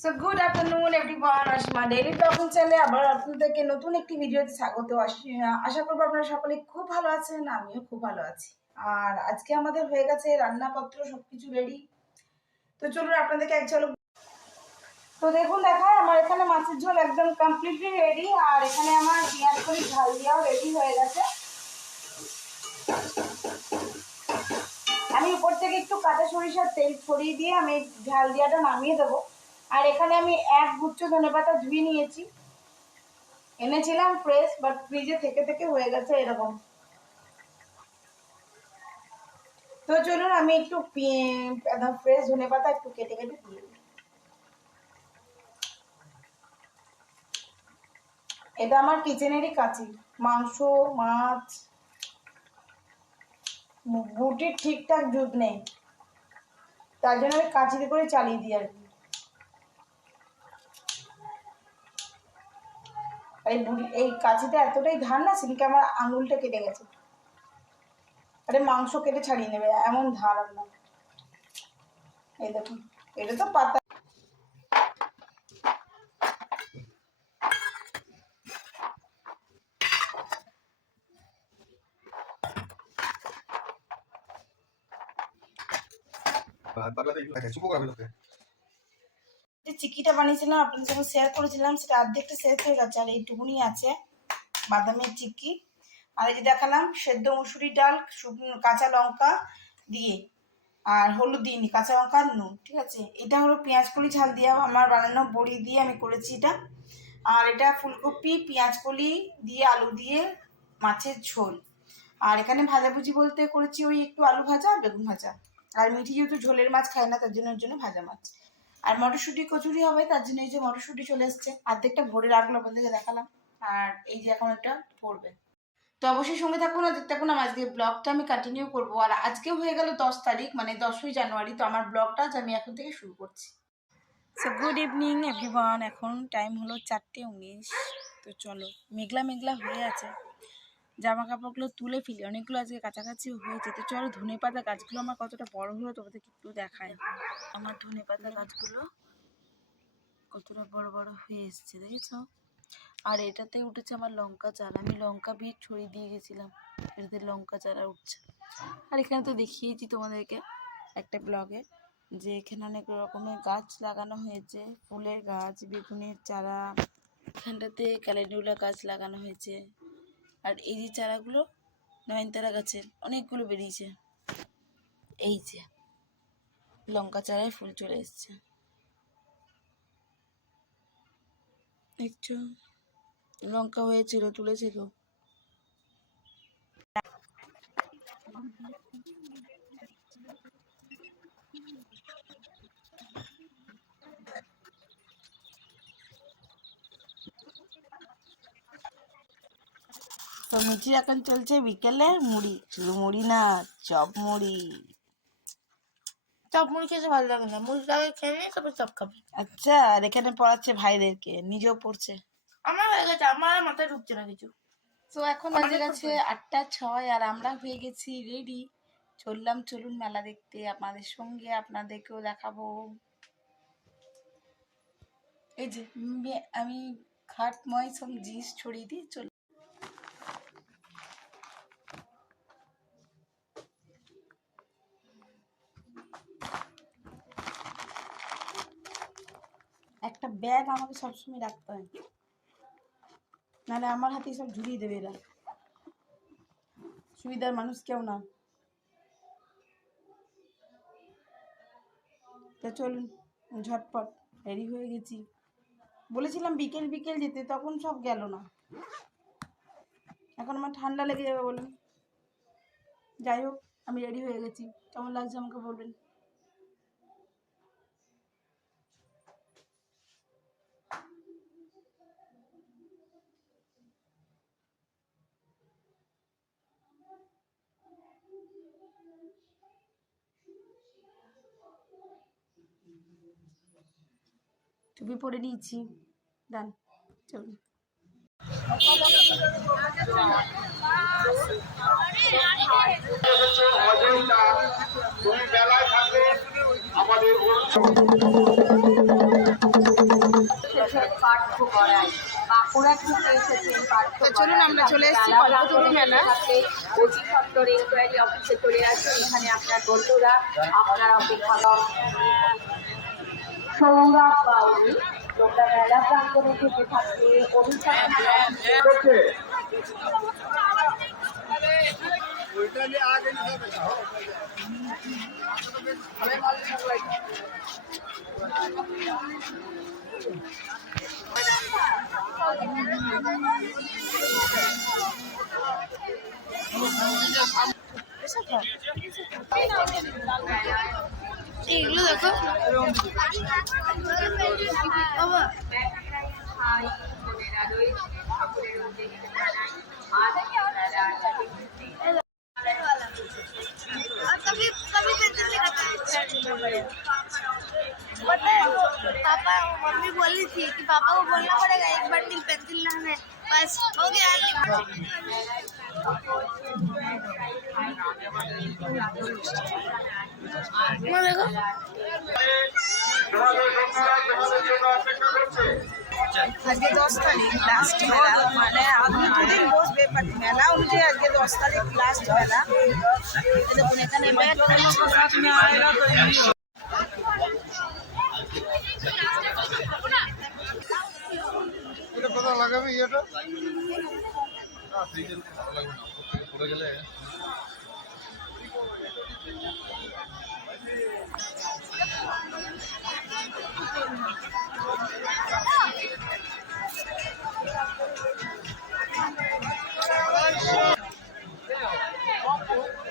So good afternoon everyone, Asima daily blogging চ্যানেলে আবার আপনাদেরকে নতুন একটি ভিডিওতে স্বাগত। আশা করবো আপনারা সকলে খুব ভালো আছেন, আমিও খুব ভালো আছি। আর আজকে আমাদের হয়ে গেছে রান্নাপত্র সবকিছু রেডি। তো চলুন আপনাদেরকে এক ঝলক। তো দেখুন দেখায় আমার এখানে মাছের ঝোল একদম কমপ্লিটলি রেডি, আর এখানে আমার পেঁয়াজ কলি ঝাল দিয়াও রেডি হয়ে গেছে। আমি উপর থেকে একটু কাঁচা সরিষার তেল ছড়িয়ে দিয়ে আমি ঝাল দিয়াটা নামিয়ে দেবো। আর এখানে আমি এক গুচ্ছ ধনেপাতা ধুয়ে নিয়েছি, এনেছিলাম ফ্রেশ, বাট ফ্রিজে থেকে থেকে হয়ে গেছে এরকম। তো চলুন আমি একটু একদম ফ্রেশ ধনেপাতা একটু কেটে কেটে দিয়ে দিই। এটা আমার কিচেনেরই কাছে, মাংস মাছ রুটির ঠিকঠাক জুত নেই, তার জন্য আমি কাঁচিতে করে চালিয়ে দিই আর কি। এই কাঁচিতে এতটাই ধার না, সেদিকে আমার আঙুলটা কেটে গেছে। আরে মাংস কেটে ছাড়িয়ে নেবে এমন ধার আপনার। এই দেখুন, এটা তো পাতা। যে চিকিটা বানিয়েছিলাম আপনাদের সঙ্গে শেয়ার করেছিলাম, সেটা অর্ধেকটা শেষ হয়ে গেছে, আর এইটুকুনি আছে বাদামের চিক্কি। আর এই যে দেখালাম সেদ্ধ মুসুরি ডাল, শুকনো কাঁচা লঙ্কা দিয়ে, আর হলুদ দিইনি, কাঁচা লঙ্কা আর নুন, ঠিক আছে। এটা হলো পেঁয়াজ কলি ঝাল দিয়ে আমার বানানো বড়ি দিয়ে আমি করেছি এটা। আর এটা ফুলকপি পেঁয়াজ কলি দিয়ে আলু দিয়ে মাছের ঝোল। আর এখানে ভাজাভুজি বলতে করেছি ওই একটু আলু ভাজা আর বেগুন ভাজা। আর মিঠি যেহেতু ঝোলের মাছ খায় না, তার জন্য ভাজা মাছ। আর মটরশুঁটি কচুরি হবে, তার জন্য এই যে মটরশুঁটি চলে এসছে, অর্ধেকটা ভরে রাখলো আপনাদেরকে দেখালাম। আর এই যে এখন একটা পড়বে। তো অবশ্যই সঙ্গে থাকুন আর দেখতে থাকুন, আজকে ব্লগটা আমি কন্টিনিউ করবো। আর আজকে হয়ে গেল 10 তারিখ, মানে 10ই জানুয়ারি। তো আমার ব্লগটা আজ আমি এখন থেকে শুরু করছি। সো গুড ইভিনিং এভরিওয়ান, এখন টাইম হলো 4:19। তো চলো, মেঘলা মেঘলা হয়ে আছে, জামা কাপড়গুলো তুলে ফেলি, অনেকগুলো আজকে কাছাকাছি হয়েছে। তো চলো, ধনেপাতা গাছগুলো আমার কতটা বড় হলো তোমাদেরকে একটু দেখায়। আমার ধনেপাতা গাছগুলো কতটা বড় বড় হয়ে এসছে, দেখেছো? আর এটাতে উঠেছে আমার লঙ্কা চারা, আমি লঙ্কা বীজ ছড়িয়ে দিয়ে গেছিলাম, এটাতে লঙ্কা চারা উঠছে। আর এখানে তো দেখিয়েছি তোমাদেরকে একটা ব্লগে যে এখানে অনেক রকমের গাছ লাগানো হয়েছে, ফুলের গাছ, বেগুনের চারা, এখানটাতে ক্যালেন্ডুলা গাছ লাগানো হয়েছে। আর এই যে চারাগুলো নয়নতারা গাছের অনেকগুলো বেরিয়েছে। এই যে লঙ্কা চারায় ফুল চলে এসছে, দেখছো? লঙ্কা হয়েছিল, তুলেছিল। তো মিঠি এখন চলছে বিকেলে মুড়ি, শুধু মুড়ি না, চপ মুড়ি। চপ মুড়ি খেতে ভালো লাগে না, মুড়িটা আগে খেয়ে নিই তারপর চপ খাবি। আচ্ছা, আর এখানে পড়াচ্ছে ভাইদেরকে, নিজেও পড়ছে। আমার হয়ে গেছে, আমার আর মাথায় ঢুকছে না কিছু। তো এখন বাজে গেছে 8:06 আর আমরা হয়ে গেছি রেডি। চলুন মেলা দেখতে আপনাদের সঙ্গে, আপনাদেরকেও দেখাবো। এই যে আমি খাটময় সব জিনিস ছড়িয়ে দিয়ে চল। একটা ব্যাগ আমাকে সবসময় রাখতে হয়, নাহলে আমার হাতে সব ঝুলিয়ে দেবে এরা। সুবিধার মানুষ কেউ না। তো চলুন ঝটপট রেডি হয়ে গেছি। বলেছিলাম বিকেল বিকেল যেতে, তখন সব গেল না। এখন আমার ঠান্ডা লেগে যাবে বলুন। যাই হোক, আমি রেডি হয়ে গেছি, কেমন লাগছে আমাকে বলবেন। টুপি পরে নিয়েছি, ডান, চলুন। তুমি বেলায় থাকো আমাদের পাঠ্য করায়। বাঁকুড়া থেকে এসেছেন পাঠ্য তো চলুন আমরা চলে এসেছি কল্পতরু মেলা। অতি সত্তর ইনকোয়ারি অফিসে চলে আসুন। এখানে আপনার বন্ধুরা আপনার অপেক্ষা সৌরভ বাউরি। তোমরা মেলা প্রাঙ্গণে থেকে থাকলে অনুষ্ঠান এইগুলো দেখো বাবা कभी कभी पेंसिल पता है पापा मम्मी बोली थी कि पापा को बोलना पड़ेगा एक बंडल पेंसिल लाना है बस हो गया देखो আজকে 10 তারিখ লাস্ট মেলা, মানে আপনি দুদিন বসবে বাট মেলা অনুযায়ী আজকে 10 তারিখ লাস্ট মেলা। দেখুন এখানে ব্যাগ এটা কথা লাগাবে এটা না ফ্রিজের লাগবে না পড়ে গেলে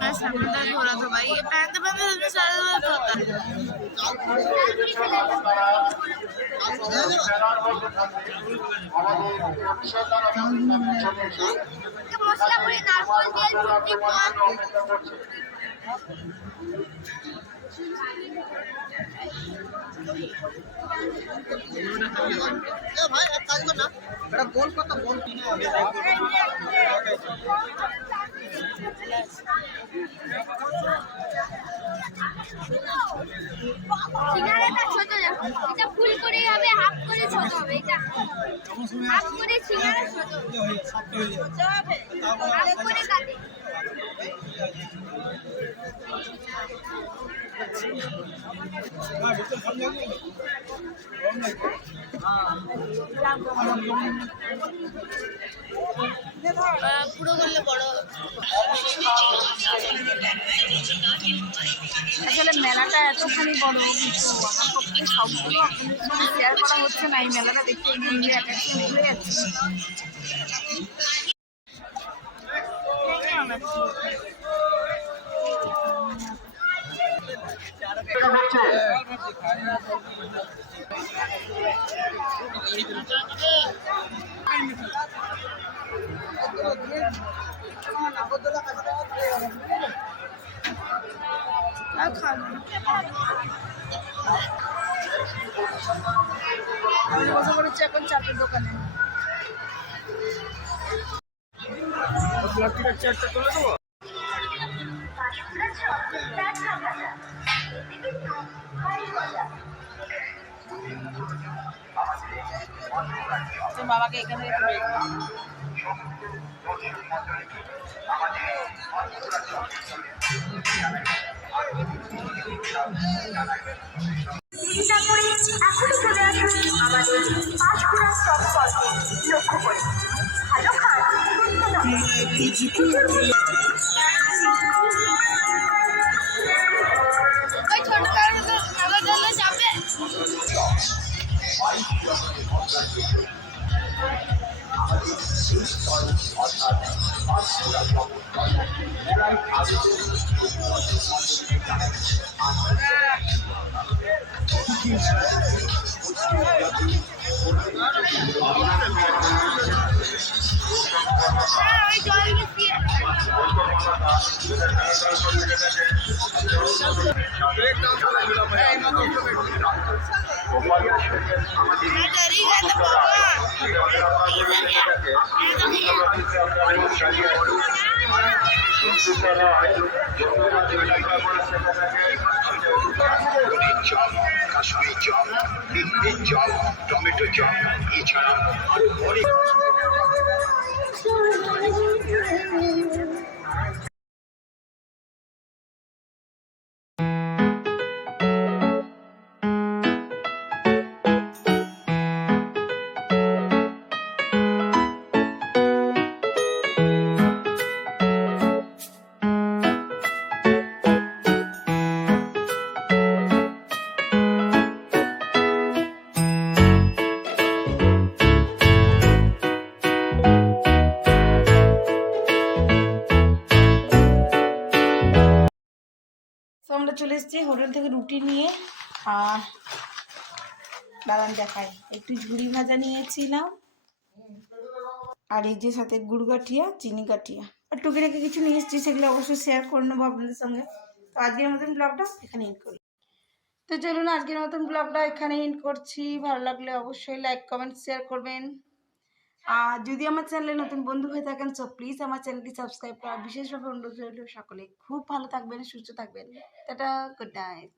मैं समझदार हो रहा था भाई ये पहनते पहनते इसमें सारा दर्द होता है मसला पूरी नारकोल तेल ভাই এক কাজ কর না, এটা গোল কত গোল সিঙ্গারাটা ছোট দেখো, এটা ফুল করে হবে, হাফ করে ছোট হবে, এটা হাফ করে সিঙ্গারা ছোট হবে, হাফ করে কাটে। পুরো করলে বড় আসলে মেলাটা এতখানি বড়, কিন্তু আমার পক্ষে সবগুলো আপনাদের সঙ্গে শেয়ার করা হচ্ছে না। এই মেলাটা দেখতে গিয়ে অ্যাট্রাকশন হয়ে যাচ্ছে। আমি বসে পড়েছি এখন চাটের দোকানে। বাবাকে এখানে চিন্তা করে এখনই চলে আসুন আমাদের পাঁশকুড়া স্টক পয়েন্টে লক্ষ্য করে। ভালো খান, সুস্থ নয়। ছোট মেলা যাবে ওই জল মিশিয়ে मैं डरी गया था কাশ্মীর জল, দিল্লির জল, টমেটো তো আমরা চলে এসেছি হোটেল থেকে রুটি নিয়ে। আর দাঁড়ান দেখাই, একটু ঝুড়ি ভাজা নিয়েছিলাম, আর এই যে সাথে গুড় গাঠিয়া, চিনি গাঠিয়া, আর টুকিটাকি কিছু নিয়ে এসেছি, সেগুলো অবশ্যই শেয়ার করে নেবো আপনাদের সঙ্গে। তো আজকের মতন ব্লগটা এখানে এন্ড করি। তো চলুন আজকের মতন ব্লগটা এখানে এন্ড করছি। ভালো লাগলে অবশ্যই লাইক কমেন্ট শেয়ার করবেন। আর যদি আমার চ্যানেলে নতুন বন্ধু হয়ে থাকেন তো প্লিজ আমার চ্যানেলটি সাবস্ক্রাইব করার বিশেষভাবে অনুরোধ রইল। সকলে খুব ভালো থাকবেন, সুস্থ থাকবেন। Tata, good night.